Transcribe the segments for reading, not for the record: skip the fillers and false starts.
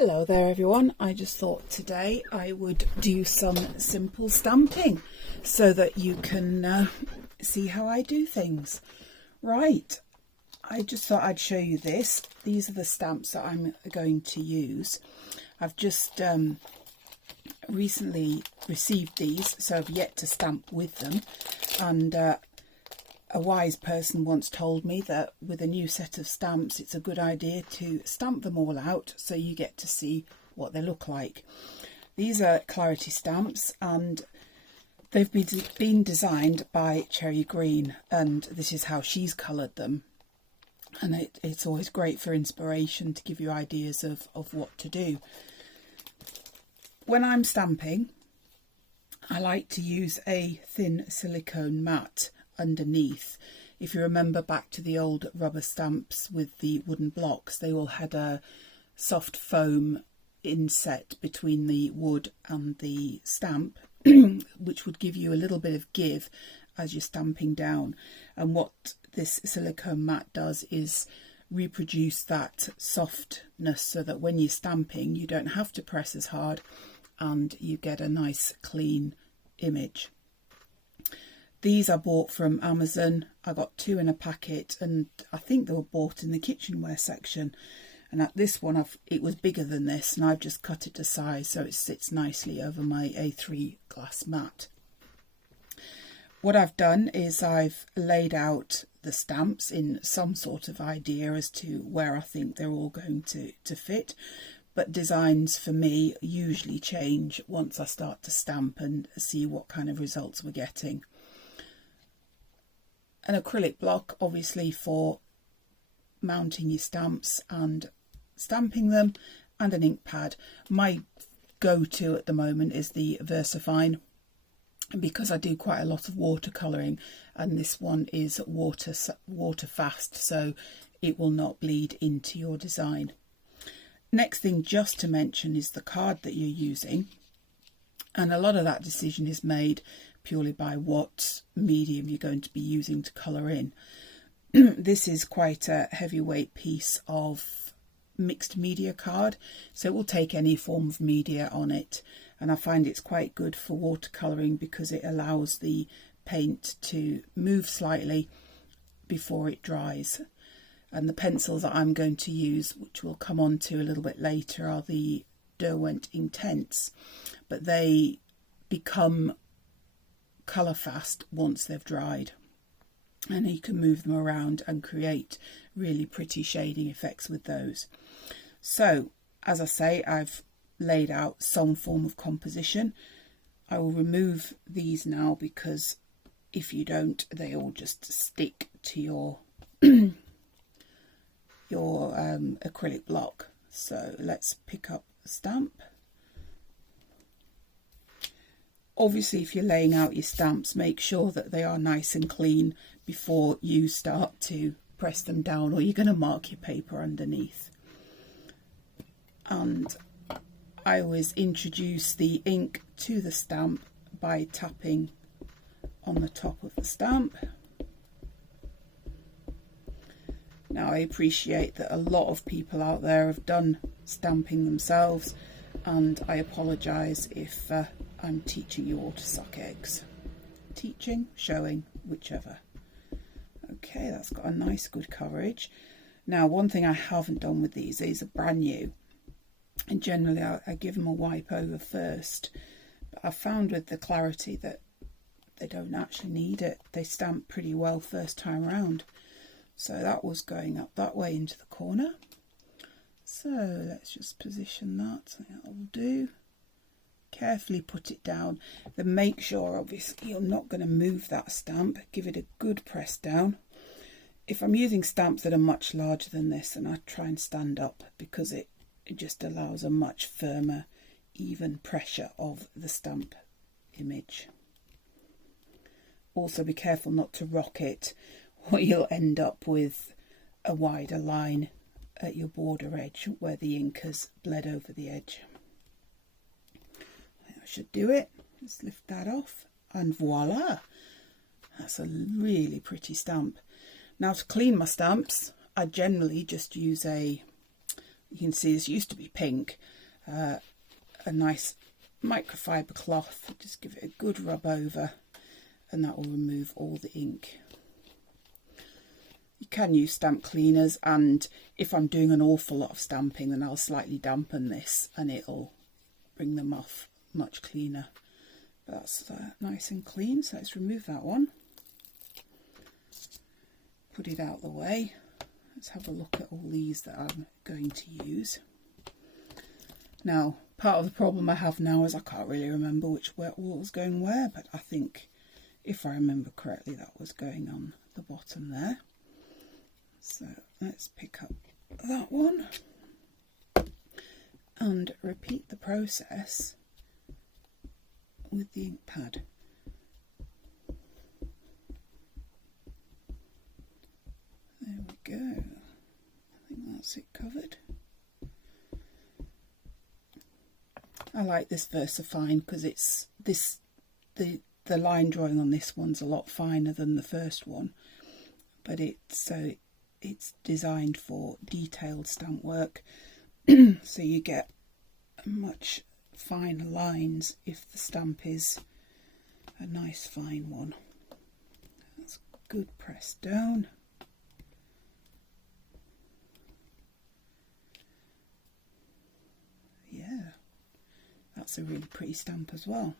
Hello there everyone, I just thought today I would do some simple stamping so that you can see how I do things. Right, I just thought I'd show you this. These are the stamps that I'm going to use. I've just recently received these, so I've yet to stamp with them, and a wise person once told me that with a new set of stamps it's a good idea to stamp them all out so you get to see what they look like. These are Clarity stamps and they've been designed by Cherry Green, and this is how she's coloured them, and it's always great for inspiration to give you ideas of what to do. When I'm stamping, I like to use a thin silicone mat underneath. If you remember back to the old rubber stamps with the wooden blocks, they all had a soft foam inset between the wood and the stamp which would give you a little bit of give as you're stamping down, and what this silicone mat does is reproduce that softness so that when you're stamping you don't have to press as hard and you get a nice clean image. These I bought from Amazon. I got 2 in a packet and I think they were bought in the kitchenware section. And at this one it was bigger than this, and I've just cut it to size so it sits nicely over my A3 glass mat. What I've done is I've laid out the stamps in some sort of idea as to where I think they're all going to fit. But designs for me usually change once I start to stamp and see what kind of results we're getting. An acrylic block, obviously, for mounting your stamps and stamping them, and an ink pad. My go-to at the moment is the VersaFine, because I do quite a lot of watercolouring, and this one is water fast, so it will not bleed into your design. Next thing just to mention is the card that you're using, and a lot of that decision is made purely by what medium you're going to be using to colour in. This is quite a heavyweight piece of mixed media card, so it will take any form of media on it, and I find it's quite good for watercolouring because it allows the paint to move slightly before it dries. And the pencils that I'm going to use, which we'll come on to a little bit later, are the Derwent Intense, but they become colour fast once they've dried, and you can move them around and create really pretty shading effects with those. So as I say, I've laid out some form of composition. I will remove these now because if you don't, they all just stick to your acrylic block. So let's pick up the stamp. Obviously, if you're laying out your stamps, make sure that they are nice and clean before you start to press them down, or you're going to mark your paper underneath. And I always introduce the ink to the stamp by tapping on the top of the stamp. Now, I appreciate that a lot of people out there have done stamping themselves, and I apologise if I'm teaching you all to suck eggs. Teaching, showing, whichever. Okay, that's got a nice good coverage. Now, one thing I haven't done with these are brand new, and generally I give them a wipe over first, but I've found with the Clarity that they don't actually need it. They stamp pretty well first time around. So that was going up that way into the corner. So let's just position that. That'll do. Carefully put it down. Then make sure, obviously, you're not going to move that stamp. Give it a good press down. If I'm using stamps that are much larger than this, then I try and stand up because it just allows a much firmer, even pressure of the stamp image. Also be careful not to rock it, or you'll end up with a wider line at your border edge where the ink has bled over the edge. I should do it. Let's lift that off, and voila, that's a really pretty stamp. Now, to clean my stamps, I generally just use a You can see this used to be pink. A nice microfiber cloth, just give it a good rub over and that will remove all the ink. You can use stamp cleaners, and if I'm doing an awful lot of stamping then I'll slightly dampen this and it'll bring them off much cleaner. But that's nice and clean, so let's remove that one. Put it out the way. Let's have a look at all these that I'm going to use. Now, part of the problem I have now is I can't really remember what was going where, but I think, if I remember correctly, that was going on the bottom there. So let's pick up that one and repeat the process with the ink pad. There we go. I think that's it covered. I like this VersaFine because it's the line drawing on this one's a lot finer than the first one, but it's designed for detailed stamp work, so you get much finer lines if the stamp is a nice fine one. That's good pressed down. Yeah, that's a really pretty stamp as well.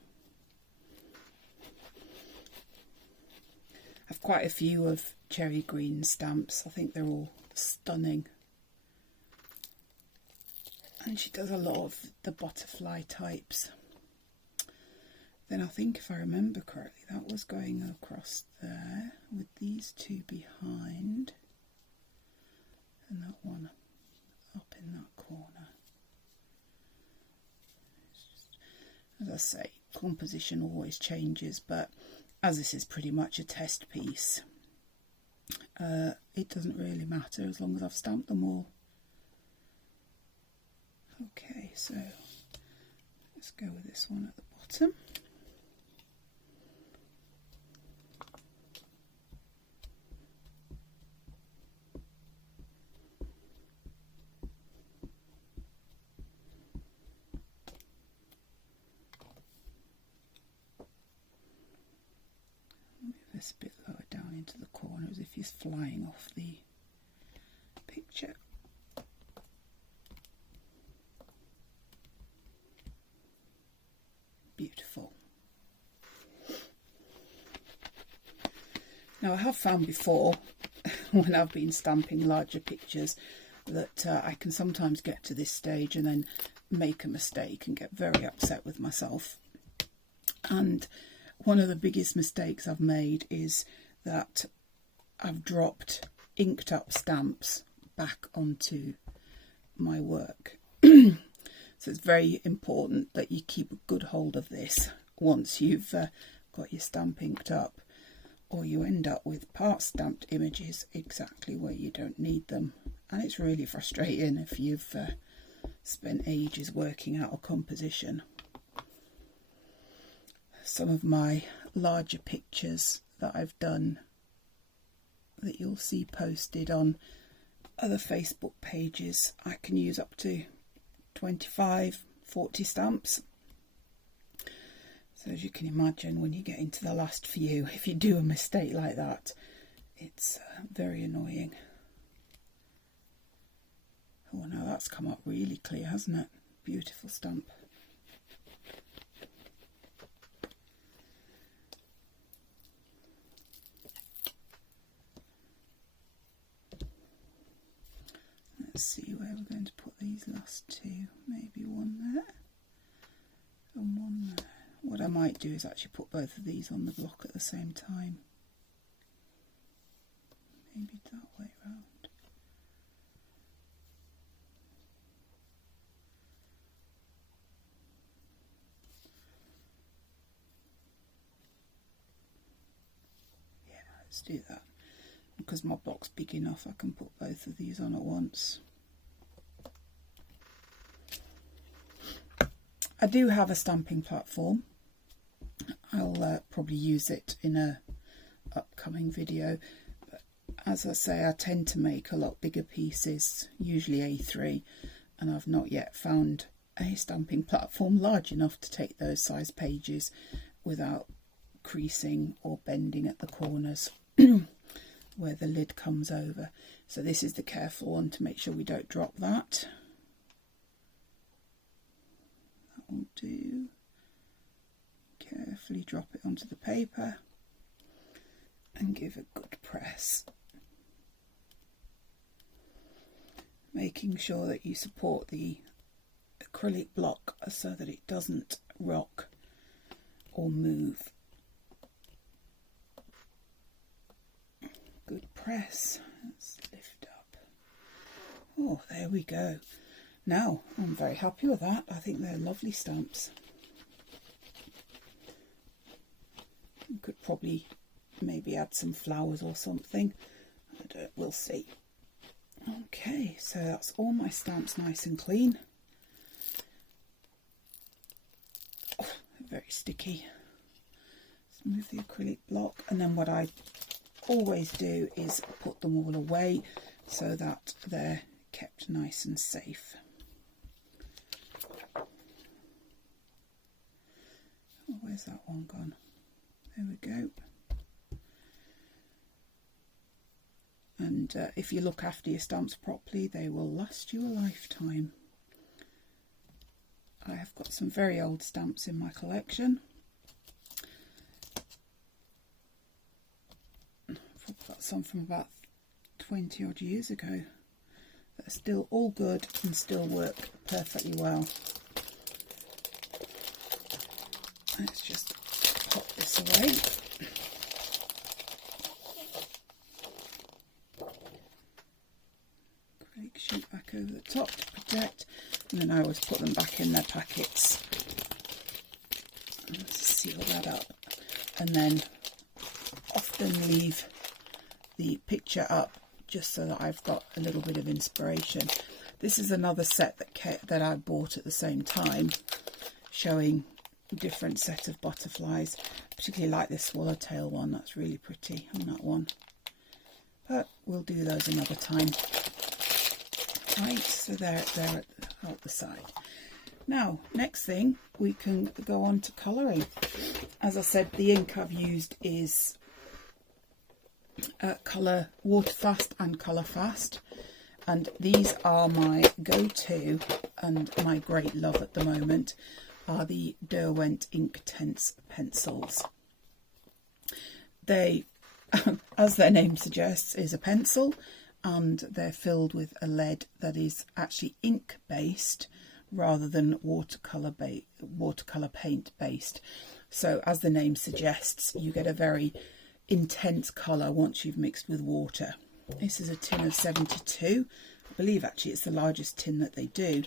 I've quite a few of Cherry Green stamps. I think they're all stunning. And she does a lot of the butterfly types. Then I think, if I remember correctly, that was going across there with these two behind and that one up in that corner. As I say, composition always changes, but as this is pretty much a test piece, it doesn't really matter as long as I've stamped them all. Okay, so let's go with this one at the bottom. This bit lower down into the corner as if he's flying off the picture. Beautiful. Now, I have found before when I've been stamping larger pictures that I can sometimes get to this stage and then make a mistake and get very upset with myself. And one of the biggest mistakes I've made is that I've dropped inked up stamps back onto my work. So it's very important that you keep a good hold of this once you've got your stamp inked up, or you end up with part stamped images exactly where you don't need them. And it's really frustrating if you've spent ages working out a composition. Some of my larger pictures that I've done that you'll see posted on other Facebook pages, I can use up to 25, 40 stamps. So as you can imagine, when you get into the last few, if you do a mistake like that, it's very annoying. Oh, now that's come up really clear, hasn't it? Beautiful stamp. Let's see where we're going to put these last two. Maybe one there and one there. What I might do is actually put both of these on the block at the same time. Maybe that way round. Yeah, let's do that. Because my block's big enough, I can put both of these on at once. I do have a stamping platform. I'll probably use it in a upcoming video. But as I say, I tend to make a lot bigger pieces, usually A3, and I've not yet found a stamping platform large enough to take those size pages without creasing or bending at the corners where the lid comes over. So this is the careful one to make sure we don't drop that. That will do. Carefully drop it onto the paper and give a good press, making sure that you support the acrylic block so that it doesn't rock or move. Good press. Let's lift up. Oh, there we go. Now, I'm very happy with that. I think they're lovely stamps. You could probably maybe add some flowers or something. We'll see. Okay, so that's all my stamps nice and clean. Oh, very sticky. Let's move the acrylic block, and then what I always do is put them all away so that they're kept nice and safe. Oh, where's that one gone? There we go. And if you look after your stamps properly, they will last you a lifetime. I have got some very old stamps in my collection. I've got some from about 20 odd years ago that are still all good and still work perfectly well. Let's just pop this away. Acrylic sheet back over the top to protect, and then I always put them back in their packets and seal that up, and then often leave the picture up just so that I've got a little bit of inspiration. This is another set that I bought at the same time, showing a different set of butterflies. Particularly like this swallowtail one, that's really pretty, and that one. But we'll do those another time. Right, so they're out the side. Now, next thing, we can go on to colouring. As I said, the ink I've used is Colour Waterfast and Colourfast, and these are my go-to and my great love at the moment are the Derwent Inktense pencils. They, as their name suggests, is a pencil, and they're filled with a lead that is actually ink based rather than watercolour paint based. So as the name suggests, you get a very intense colour once you've mixed with water. This is a tin of 72. I believe actually it's the largest tin that they do.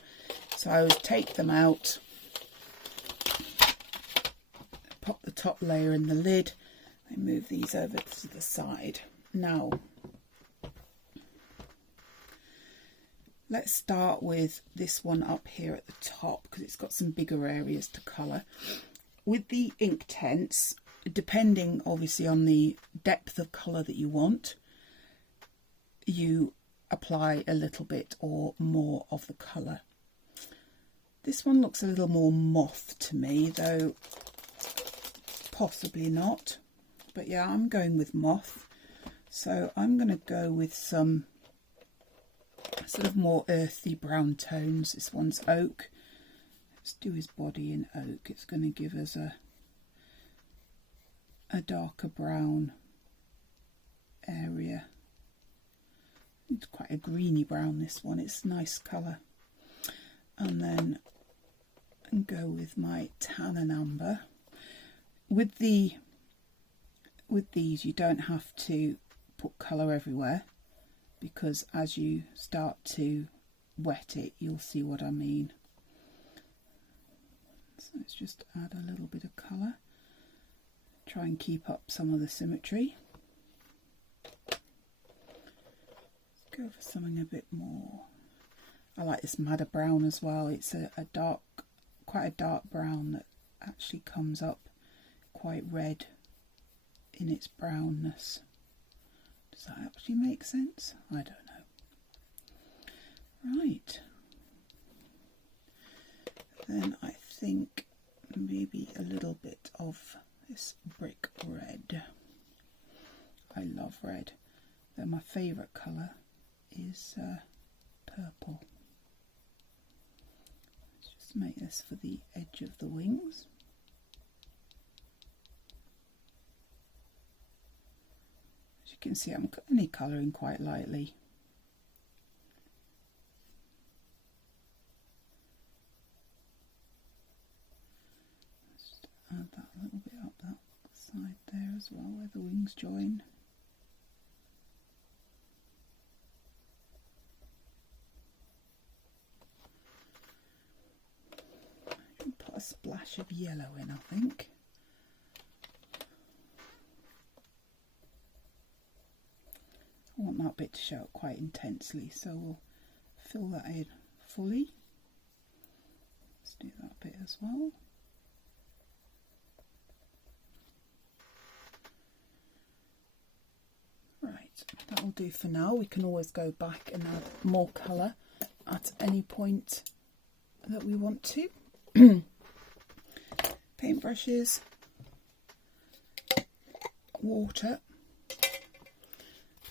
So I would take them out, pop the top layer in the lid, and move these over to the side. Now, let's start with this one up here at the top because it's got some bigger areas to colour. With the Inktense, depending obviously on the depth of colour that you want, you apply a little bit or more of the colour. This one looks a little more moth to me, though possibly not. But yeah, I'm going with moth. So I'm going to go with some sort of more earthy brown tones. This one's oak. Let's do his body in oak. It's going to give us a darker brown area. It's quite a greeny brown, this one. It's a nice colour. And then go with my tan and amber. With these you don't have to put colour everywhere, because as you start to wet it you'll see what I mean. So let's just add a little bit of colour, try and keep up some of the symmetry. Let's go for something a bit more. I like this madder brown as well. It's quite a dark brown that actually comes up quite red in its brownness. Does that actually make sense? I don't know. Right. then I think maybe a little bit of this brick red. I love red, though my favourite colour is purple. Let's just make this for the edge of the wings. As you can see, I'm only colouring quite lightly. Just add that a little bit up that side there as well, where the wings join. Put a splash of yellow in, I think. I want that bit to show up quite intensely, so we'll fill that in fully. Let's do that bit as well. Right, that'll do for now. We can always go back and add more colour at any point that we want to. Paintbrushes, water,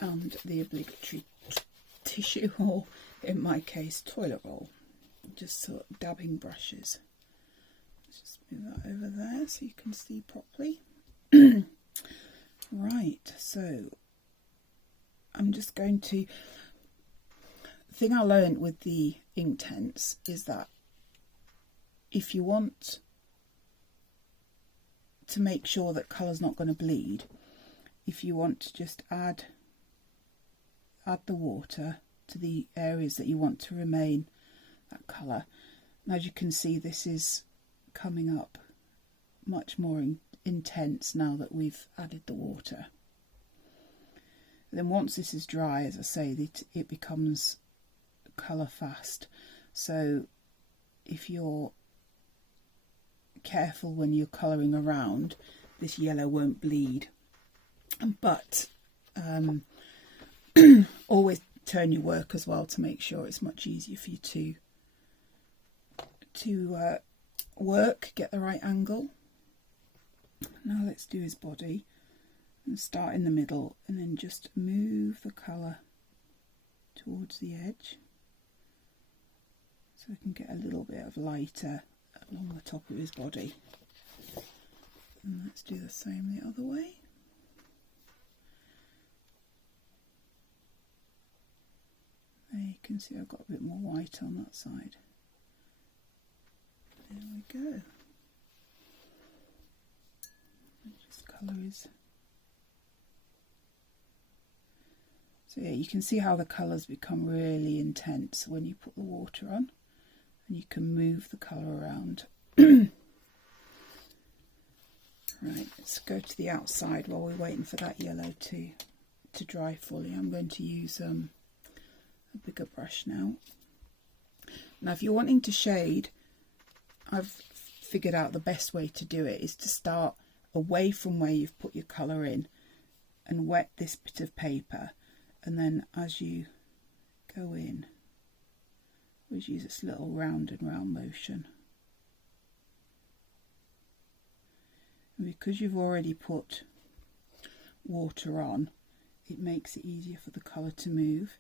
and the obligatory tissue, or in my case toilet roll, just sort of dabbing brushes. Let's just move that over there so you can see properly. Right, so I'm just going to, the thing I learned with the Inktense is that if you want to make sure that colour's not going to bleed, if you want to just add the water to the areas that you want to remain that colour. And as you can see, this is coming up much more intense now that we've added the water. Then once this is dry, as I say, it becomes colour fast. So if you're careful when you're colouring around, this yellow won't bleed. But always turn your work as well to make sure it's much easier for you to work, get the right angle. Now let's do his body and start in the middle and then just move the colour towards the edge so we can get a little bit of lighter along the top of his body. And let's do the same the other way. There you can see I've got a bit more white on that side. There we go. And just colour his. So yeah, you can see how the colours become really intense when you put the water on, and you can move the colour around. Right, let's go to the outside while we're waiting for that yellow to dry fully. I'm going to use a bigger brush now. Now if you're wanting to shade, I've figured out the best way to do it is to start away from where you've put your colour in and wet this bit of paper, and then as you go in, always use this little round and round motion. And because you've already put water on, it makes it easier for the colour to move.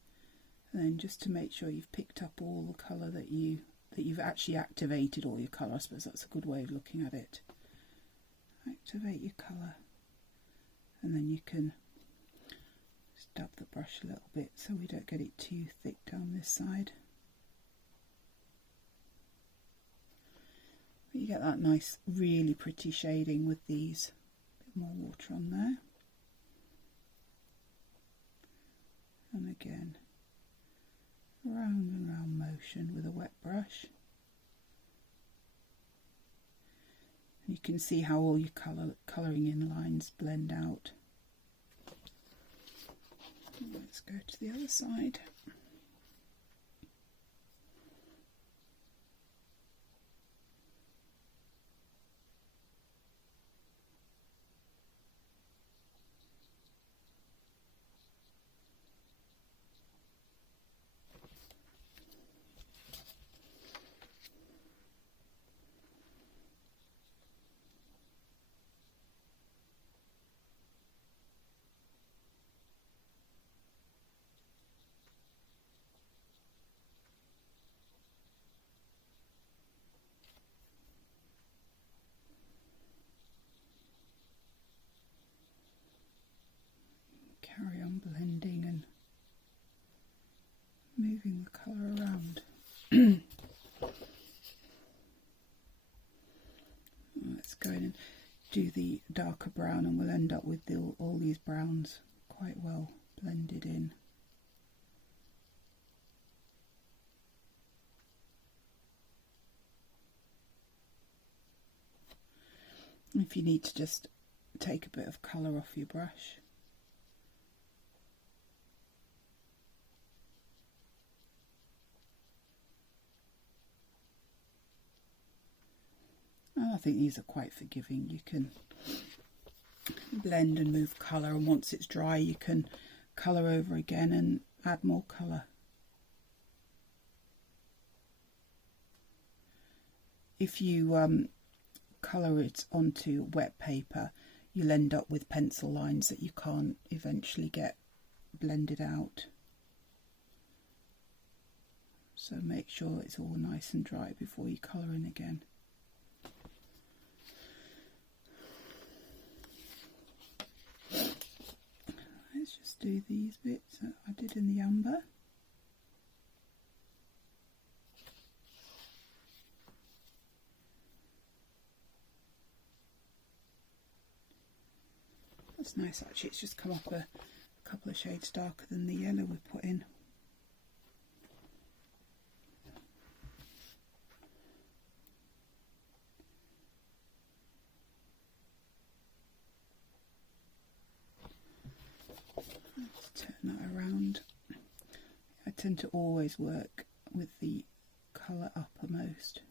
And then just to make sure you've picked up all the colour that you've actually activated all your colour. I suppose that's a good way of looking at it. Activate your colour, and then you can just dab the brush a little bit so we don't get it too thick down this side. But you get that nice, really pretty shading with these. A bit more water on there. And again, round and round motion with a wet brush. And you can see how all your colouring in lines blend out. Let's go to the other side. carry on blending and moving the colour around. Let's go in and do the darker brown, and we'll end up with all these browns quite well blended in. If you need to just take a bit of colour off your brush. I think these are quite forgiving. You can blend and move colour, and once it's dry you can colour over again and add more colour. If you colour it onto wet paper, you'll end up with pencil lines that you can't eventually get blended out. So make sure it's all nice and dry before you colour in again. Let's just do these bits that I did in the amber. That's nice actually, it's just come up a couple of shades darker than the yellow we put in. Let's turn that around. I tend to always work with the colour uppermost.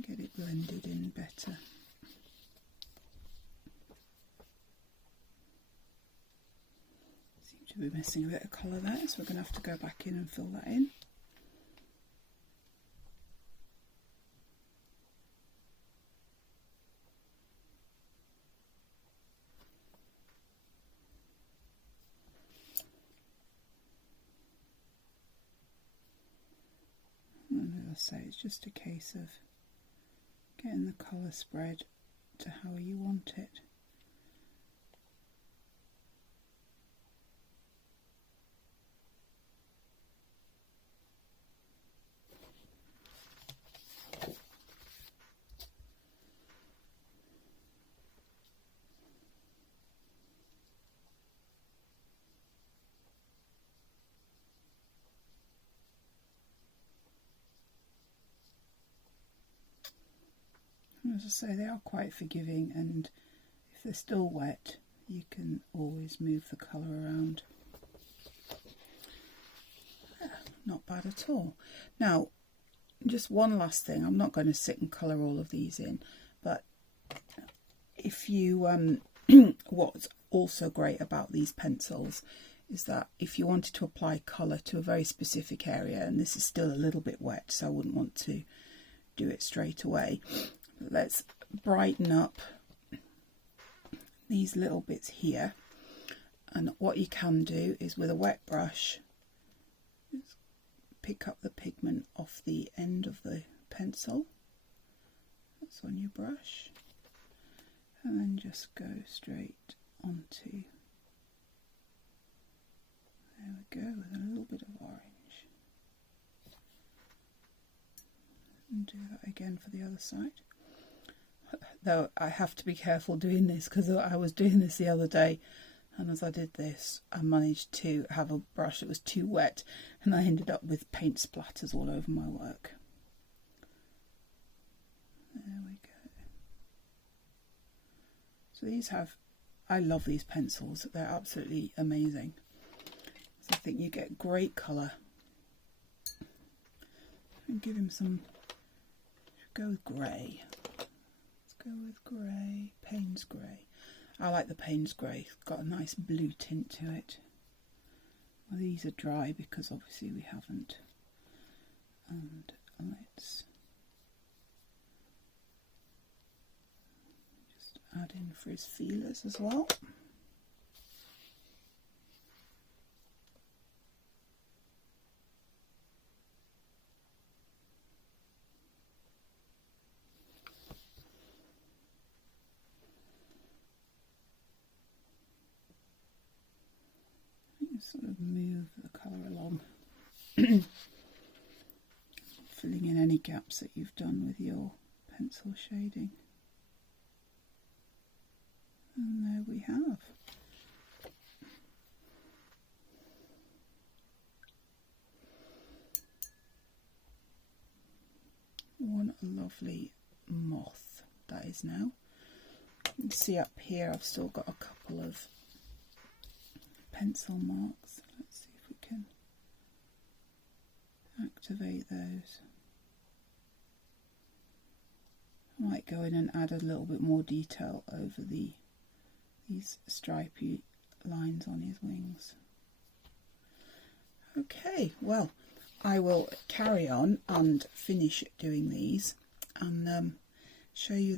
Get it blended in better. Seem to be missing a bit of colour there, so we're going to have to go back in and fill that in. And as I say, it's just a case of getting the colour spread to how you want it. As I say, they are quite forgiving, and if they're still wet you can always move the colour around. Not bad at all. Now just one last thing, I'm not going to sit and colour all of these in, but if you what's also great about these pencils is that if you wanted to apply colour to a very specific area, and this is still a little bit wet so I wouldn't want to do it straight away, let's brighten up these little bits here. And what you can do is with a wet brush pick up the pigment off the end of the pencil, that's on your brush, and then just go straight onto, there we go, with a little bit of orange, and do that again for the other side. Though I have to be careful doing this because I was doing this the other day, and as I did this I managed to have a brush that was too wet and I ended up with paint splatters all over my work. There we go. So these have, I love these pencils, they're absolutely amazing. So I think you get great colour. And give him some, go with grey. Go with grey, Payne's grey. I like the Payne's grey, it's got a nice blue tint to it. Well, these are dry because obviously we haven't. And let's just add in for his feelers as well. sort of move the colour along, filling in any gaps that you've done with your pencil shading. And there we have. One lovely moth that is now. You can see up here I've still got a couple of pencil marks. Let's see if we can activate those. I might go in and add a little bit more detail over these stripy lines on his wings. Okay, well, I will carry on and finish doing these and show you